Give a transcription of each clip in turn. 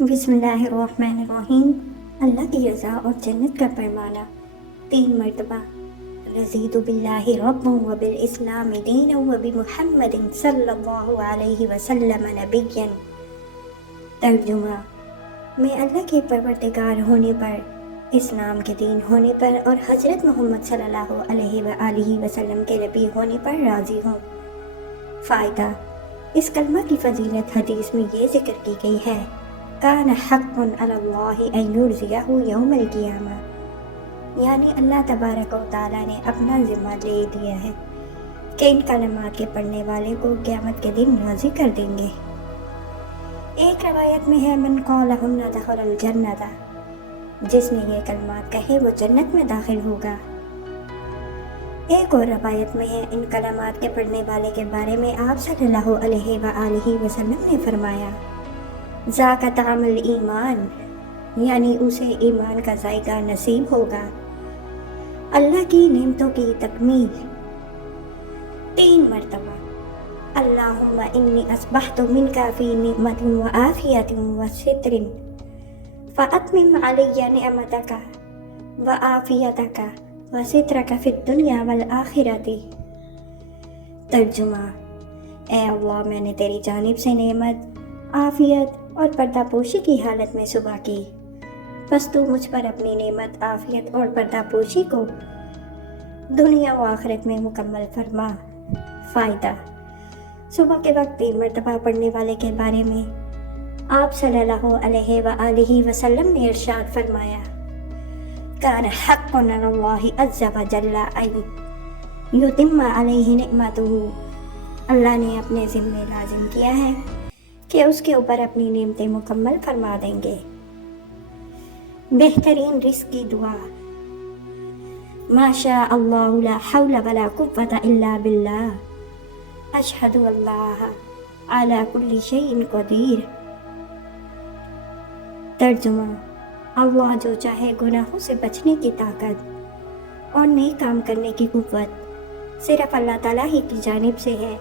بسم اللہ الرحمن الرحیم۔ اللہ کی رضا اور جنت کا پیمانہ 3 مرتبہ۔ رضیت باللہ ربا وبالاسلام دینا وبمحمد صلی اللہ علیہ وسلم نبیا۔ ترجمہ: میں اللہ کے پروردگار ہونے پر، اسلام کے دین ہونے پر اور حضرت محمد صلی اللہ علیہ وآلہ وسلم کے نبی ہونے پر راضی ہوں۔ فائدہ: اس کلمہ کی فضیلت حدیث میں یہ ذکر کی گئی ہے: کان حق علی اللہ ان یرضیہ یوم القیامہ، یعنی اللہ تبارک و تعالیٰ نے اپنا ذمہ لے دیا ہے کہ ان کلمات کے پڑھنے والے کو قیامت کے دن راضی کر دیں گے۔ ایک روایت میں ہے من قالہن دخل الجنۃ، جس نے یہ کلمات کہے وہ جنت میں داخل ہوگا۔ ایک اور روایت میں ہے ان کلمات کے پڑھنے والے کے بارے میں آپ صلی اللہ علیہ وآلہ وسلم نے فرمایا: ذاق طعم الایمان، یعنی اسے ایمان کا ذائقہ نصیب ہوگا۔ اللہ کی نعمتوں کی تکمیل 3 مرتبہ۔ اللہم انی اصبحت منک فی نعمت وعافیت وستر فاتمم علی نعمتک وعافیتک وسترک فی الدنیا والآخرۃ۔ ترجمہ: اے اللہ، میں نے تیری جانب سے نعمت، عافیت اور پردہ پوشی کی حالت میں صبح کی، بس تو مجھ پر اپنی نعمت، عافیت اور پردہ پوشی کو دنیا و آخرت میں مکمل فرما۔ فائدہ: صبح کے وقت 3 مرتبہ پڑھنے والے کے بارے میں آپ صلی اللہ علیہ وآلہ وسلم نے ارشاد فرمایا: کان حق علی اللہ عز وجل ان یتم علیہ نعمتہ، اللہ نے اپنے ذمہ لازم کیا ہے کہ اس کے اوپر اپنی نعمتیں مکمل فرما دیں گے۔ بہترین رزق کی دعا: ما شاء اللہ لا حول ولا قوة الا باللہ، اشہد اللہ علی کل شیء قدیر۔ ترجمہ: اللہ جو چاہے گناہوں سے بچنے کی طاقت اور نیک کام کرنے کی قوت صرف اللہ تعالیٰ ہی کی جانب سے ہے۔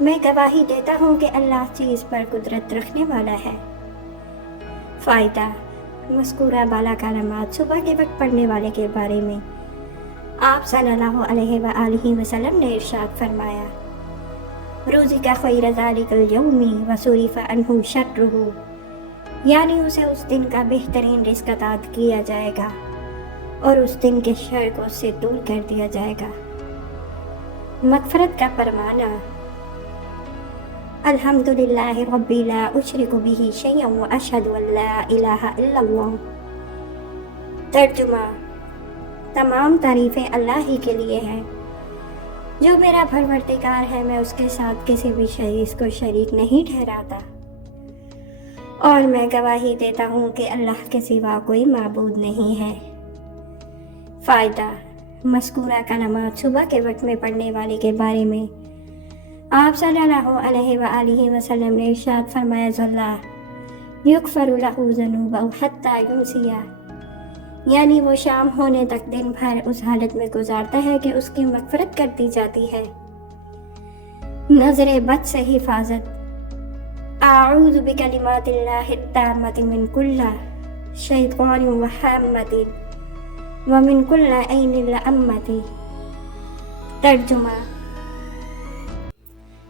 میں گواہی دیتا ہوں کہ اللہ چیز پر قدرت رکھنے والا ہے۔ فائدہ: مذکورہ بالا کلمات صبح کے وقت پڑھنے والے کے بارے میں آپ صلی اللہ علیہ وآلہ وسلم نے ارشاد فرمایا: رزق خیر ذلک اليوم وصرف عنہ شرہ، یعنی اسے اس دن کا بہترین رزق عطا کیا جائے گا اور اس دن کے شر کو اس سے دور کر دیا جائے گا۔ مغفرت کا فرمانا: الحمدللہ ربی لا اشرک بہ شیئا واشہد ان لا الہ الا اللہ۔ ترجمہ: تمام تعریفیں اللہ ہی کے لیے ہیں، جو میرا پروردگار ہے، میں اس کے ساتھ کسی بھی چیز کو شریک نہیں ٹھہراتا، اور میں گواہی دیتا ہوں کہ اللہ کے سوا کوئی معبود نہیں ہے۔ فائدہ: مذکورہ کلمات صبح کے وقت میں پڑھنے والے کے بارے میں آپ صلی اللہ علیہ وآلہ وسلم نے ارشاد فرمایا: ذلہ یغفر لہ ذنوبہ حتی یمسی، یعنی وہ شام ہونے تک دن بھر اس حالت میں گزارتا ہے کہ اس کی مغفرت کر دی جاتی ہے۔ نظر بد سے حفاظت: اعوذ بکلمات اللہ التامۃ من کل شیطان وہامۃ ومن کل عین لامۃ۔ ترجمہ: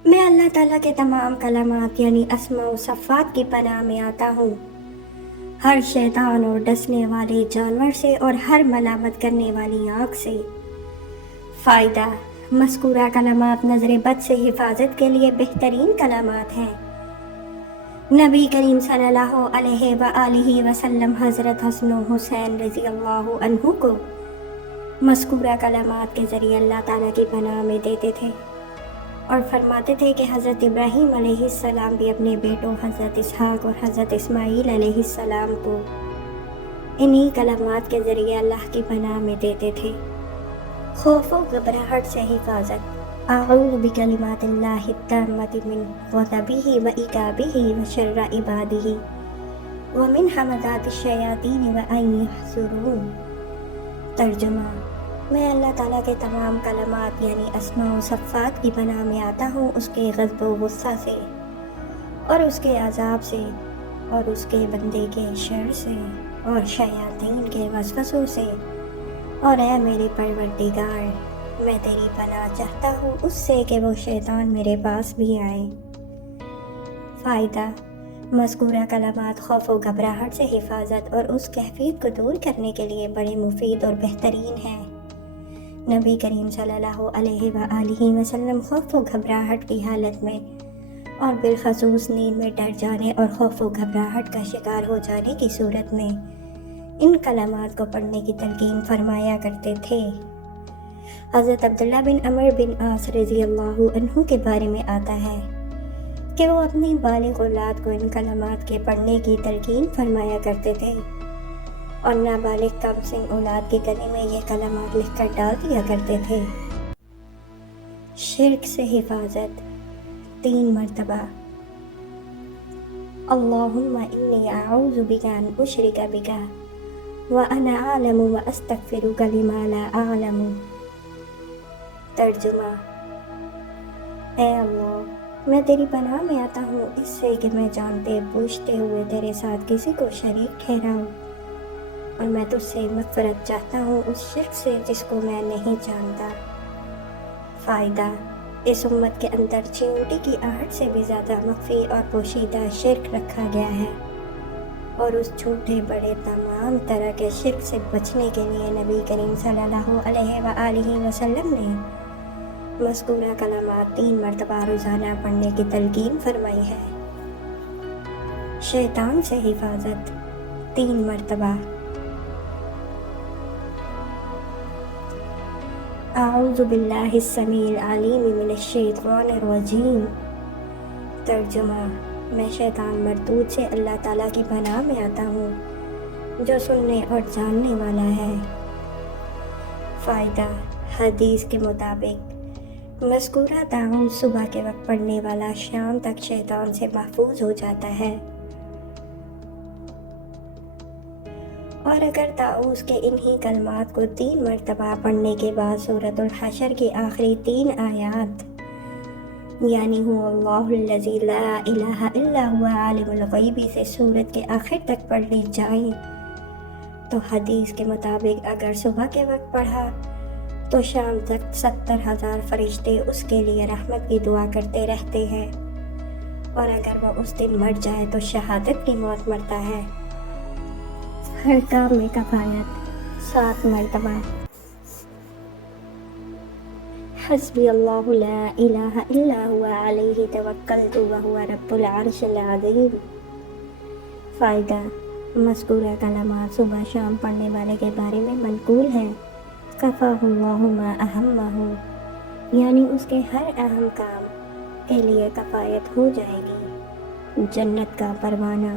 میں اللہ تعالیٰ کے تمام کلمات یعنی اسماء و صفات کی پناہ میں آتا ہوں، ہر شیطان اور ڈسنے والے جانور سے اور ہر ملامت کرنے والی آنکھ سے۔ فائدہ: مذکورہ کلمات نظر بد سے حفاظت کے لیے بہترین کلمات ہیں۔ نبی کریم صلی اللہ علیہ وآلہ وسلم حضرت حسن و حسین رضی اللہ عنہ کو مذکورہ کلمات کے ذریعے اللہ تعالیٰ کی پناہ میں دیتے تھے اور فرماتے تھے کہ حضرت ابراہیم علیہ السلام بھی اپنے بیٹوں حضرت اسحاق اور حضرت اسماعیل علیہ السلام کو انہی کلمات کے ذریعے اللہ کی پناہ میں دیتے تھے۔ خوف و گھبراہٹ سے حفاظت: اعوذ بکلمات اللہ التامۃ من غضبہ وعقابہ وشر عبادہ ومن ہمزات الشیاطین وان یحضرون۔ ترجمہ: میں اللہ تعالیٰ کے تمام کلمات یعنی اسماء و صفات کی پناہ میں آتا ہوں، اس کے غضب و غصہ سے اور اس کے عذاب سے اور اس کے بندے کے شر سے اور شیاطین کے وسوسوں سے، اور اے میرے پروردگار، میں تیری پناہ چاہتا ہوں اس سے کہ وہ شیطان میرے پاس بھی آئے۔ فائدہ: مذکورہ کلمات خوف و گھبراہٹ سے حفاظت اور اس کیفیت کو دور کرنے کے لیے بڑے مفید اور بہترین ہیں۔ نبی کریم صلی اللہ علیہ وآلہ وسلم خوف و گھبراہٹ کی حالت میں اور بالخصوص نیند میں ڈر جانے اور خوف و گھبراہٹ کا شکار ہو جانے کی صورت میں ان کلمات کو پڑھنے کی تلقین فرمایا کرتے تھے۔ حضرت عبداللہ بن عمر بن عاص رضی اللہ عنہ کے بارے میں آتا ہے کہ وہ اپنی بالغ اولاد کو ان کلمات کے پڑھنے کی تلقین فرمایا کرتے تھے، اور نابالغ کم سن اولاد کے گلے میں یہ کلمات لکھ کر ڈال دیا کرتے تھے۔ شرک سے حفاظت 3 مرتبہ۔ اللہم انی اعوذ بک ان اشرک بک وانا اعلم واستغفرک لما لا اعلم۔ ترجمہ: اے اللہ، میں تیری پناہ میں آتا ہوں اس سے کہ میں جانتے بوجھتے ہوئے تیرے ساتھ کسی کو شریک ٹھہراؤں، اور میں تجھ سے مغفرت چاہتا ہوں اس شرک سے جس کو میں نہیں جانتا۔ فائدہ: اس امت کے اندر چیونٹی کی آہٹ سے بھی زیادہ مخفی اور پوشیدہ شرک رکھا گیا ہے، اور اس چھوٹے بڑے تمام طرح کے شرک سے بچنے کے لیے نبی کریم صلی اللہ علیہ وآلہ وسلم نے مذکورہ کلمات 3 مرتبہ روزانہ پڑھنے کی تلقین فرمائی ہے۔ شیطان سے حفاظت 3 مرتبہ۔ اعوذ باللہ السمیع العلیم من الشیطان الرجیم۔ ترجمہ: میں شیطان مردود سے اللہ تعالیٰ کی پناہ میں آتا ہوں جو سننے اور جاننے والا ہے۔ فائدہ: حدیث کے مطابق مذکورہ تعاون صبح کے وقت پڑھنے والا شام تک شیطان سے محفوظ ہو جاتا ہے، اور اگر تعوذ کے انہی کلمات کو 3 مرتبہ پڑھنے کے بعد سورۃ الحشر کی آخری 3 آیات یعنی هو اللہ الذی لا الہ الا هو عالم الغیب سے سورت کے آخر تک پڑھ لی جائیں تو حدیث کے مطابق اگر صبح کے وقت پڑھا تو شام تک 70,000 فرشتے اس کے لیے رحمت کی دعا کرتے رہتے ہیں، اور اگر وہ اس دن مر جائے تو شہادت کی موت مرتا ہے۔ ہر کام میں کفایت 7 مرتبہ۔ حسبی اللہ لا الہ الا هو علیہ توکلت وہو رب العرش العظیم۔ فائدہ: مذکورہ کلمات صبح شام پڑھنے والے کے بارے میں منقول ہے، کفاہ اللہ ما اہمہ، یعنی اس کے ہر اہم کام کے لیے کفایت ہو جائے گی۔ جنت کا پروانہ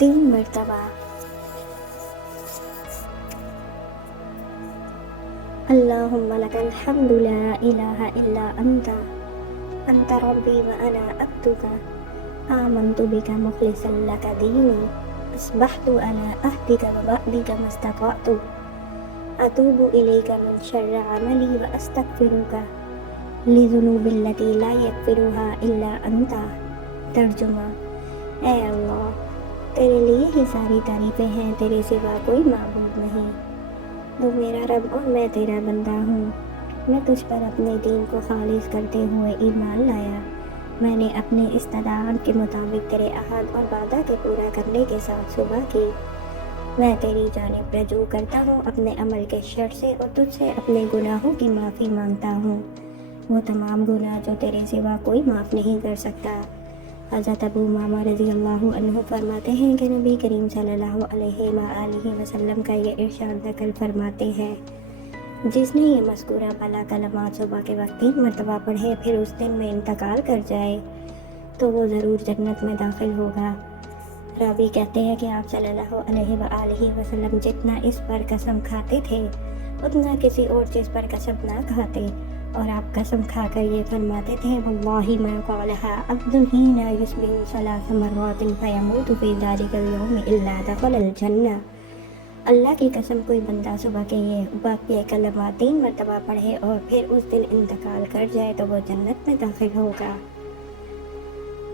3 مرتبہ۔ اللہم لک الحمد لا الہ الا انت، انت ربی وانا عبدک، آمنت بک مخلصا لک دینی، اصبحت علی عہدک ووعدک ما استطعت، اتوب الیک من شر عملی واستغفرک لذنوب التي لا یغفرها الا انت۔ ترجمہ: اے اللہ، تیرے لیے ہی ساری تعریفیں ہیں، تیرے سوا کوئی معبود نہیں، تو میرا رب اور میں تیرا بندہ ہوں۔ میں تجھ پر اپنے دین کو خالص کرتے ہوئے ایمان لایا، میں نے اپنے استطاعت کے مطابق تیرے عہد اور وعدہ کے پورا کرنے کے ساتھ صبح کی۔ میں تیری جانب رجوع کرتا ہوں اپنے عمل کے شر سے، اور تجھ سے اپنے گناہوں کی معافی مانگتا ہوں، وہ تمام گناہ جو تیرے سوا کوئی معاف نہیں کر سکتا۔ حضرت ابو امامہ رضی اللہ عنہ فرماتے ہیں کہ نبی کریم صلی اللہ علیہ وآلہ وسلم کا یہ ارشاد نقل فرماتے ہیں، جس نے یہ مذکورہ بالا کلمات صبح کے وقت 3 مرتبہ پڑھے پھر اس دن میں انتقال کر جائے تو وہ ضرور جنت میں داخل ہوگا۔ راوی کہتے ہیں کہ آپ صلی اللہ علیہ وآلہ وسلم جتنا اس پر قسم کھاتے تھے اتنا کسی اور چیز پر قسم نہ کھاتے، اور آپ قسم کھا کر یہ فرماتے تھے، واللہ ما قالها عبد حین یصبح 3 مرات فیموت فی ذلک اليوم الا دخل الجنہ۔ اللہ کی قسم، کوئی بندہ صبح کے یہ باقی کلمات 3 مرتبہ پڑھے اور پھر اس دن انتقال کر جائے تو وہ جنت میں داخل ہوگا۔